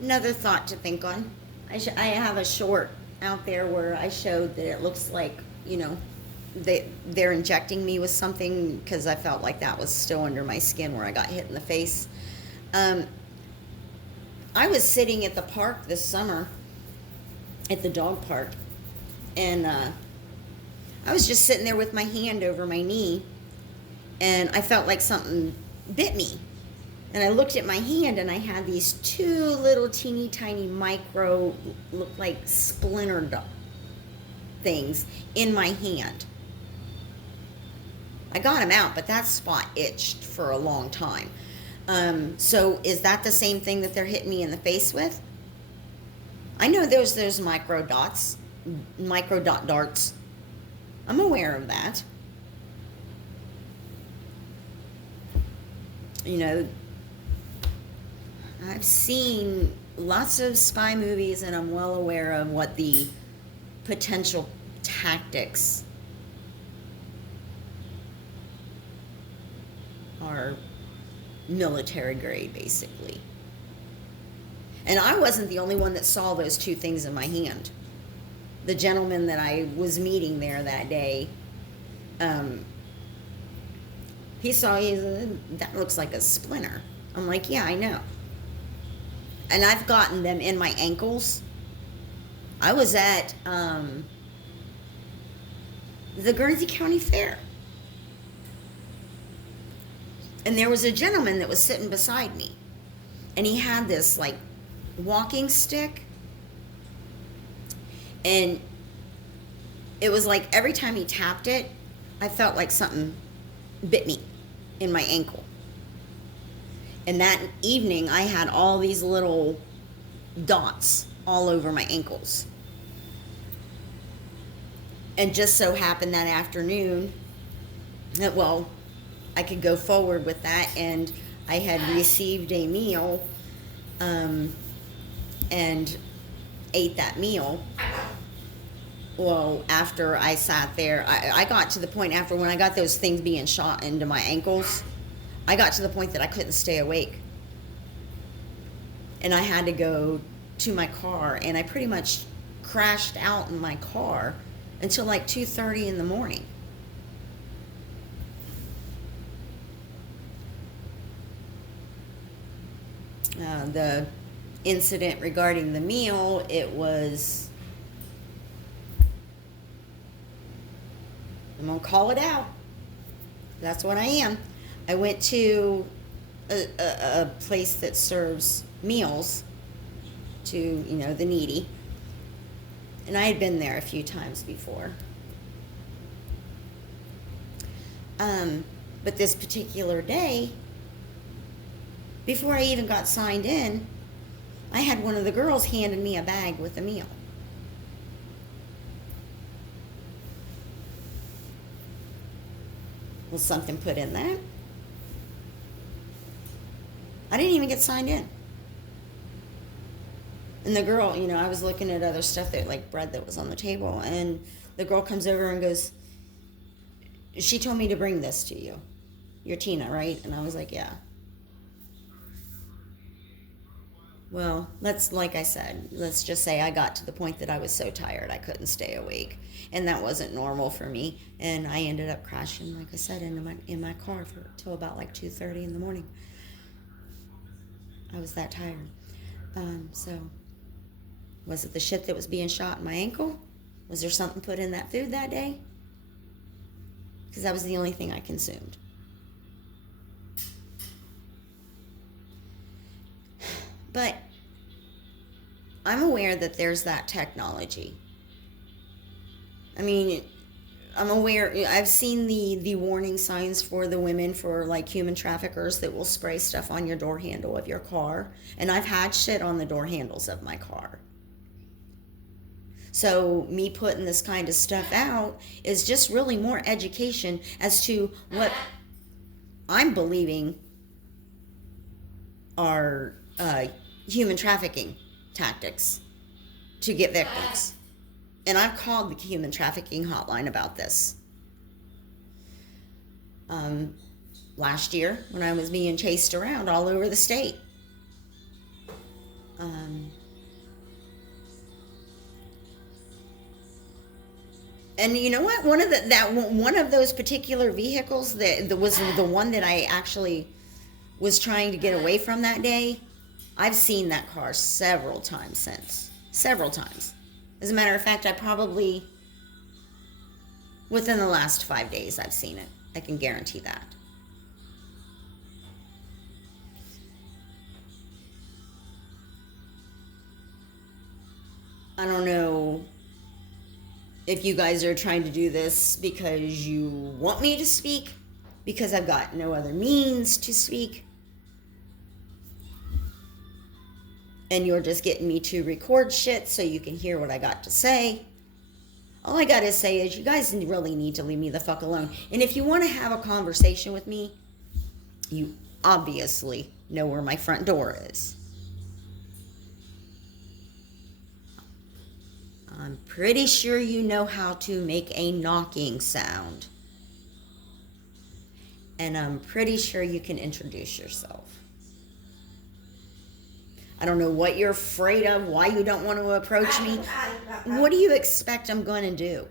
Another thought to think on. I have a short out there where I showed that it looks like, they're injecting me with something because I felt like that was still under my skin where I got hit in the face. Um, I was sitting at the park this summer, at the dog park, and I was just sitting there with my hand over my knee, and I felt like something bit me. And I looked at my hand, and I had these two little teeny tiny micro, look like splintered things in my hand. I got them out, but that spot itched for a long time. So is that the same thing that they're hitting me in the face with? I know there's those micro dot darts. I'm aware of that. You know, I've seen lots of spy movies, and I'm well aware of what the potential tactics are, military grade, basically. And I wasn't the only one that saw those two things in my hand. The gentleman that I was meeting there that day, um, he saw, that looks like a splinter. I'm like, yeah, I know. And I've gotten them in my ankles. I was at the Guernsey County Fair. And there was a gentleman that was sitting beside me. And he had this, like, walking stick. And it was like every time he tapped it, I felt like something bit me in my ankle. And that evening, I had all these little dots all over my ankles. And just so happened that afternoon that, well, I could go forward with that, and I had received a meal and ate that meal. Well, after I sat there, I got to the point after when I got those things being shot into my ankles, I got to the point that I couldn't stay awake. And I had to go to my car, and I pretty much crashed out in my car until like 2:30 in the morning. The incident regarding the meal, it was, I'm going to call it out. That's what I am. I went to a place that serves meals to, the needy. And I had been there a few times before. But this particular day, before I even got signed in, I had one of the girls handed me a bag with a meal. Was something put in that? I didn't even get signed in. And the girl, I was looking at other stuff that, like bread that was on the table, and the girl comes over and goes, she told me to bring this to you. You're Tina, right? And I was like, yeah. Well, like I said, let's just say I got to the point that I was so tired I couldn't stay awake. And that wasn't normal for me. And I ended up crashing, like I said, in my car till about like 2:30 in the morning. I was that tired. So, was it the shit that was being shot in my ankle? Was there something put in that food that day? Because that was the only thing I consumed. But I'm aware that there's that technology. I mean, I'm aware, I've seen the warning signs for the women for like human traffickers that will spray stuff on your door handle of your car. And I've had shit on the door handles of my car. So me putting this kind of stuff out is just really more education as to what I'm believing are human trafficking tactics to get victims. And I've called the human trafficking hotline about this. Last year, when I was being chased around all over the state, Um, and you know what? One of those particular vehicles that was the one that I actually was trying to get away from that day. I've seen that car several times since. Several times. As a matter of fact, I probably, within the last 5 days, I've seen it. I can guarantee that. I don't know if you guys are trying to do this because you want me to speak, because I've got no other means to speak, and you're just getting me to record shit so you can hear what I got to say. All I gotta say is you guys really need to leave me the fuck alone. And if you want to have a conversation with me, you obviously know where my front door is. I'm pretty sure you know how to make a knocking sound. And I'm pretty sure you can introduce yourself. I don't know what you're afraid of, why you don't want to approach me. What do you expect I'm going to do?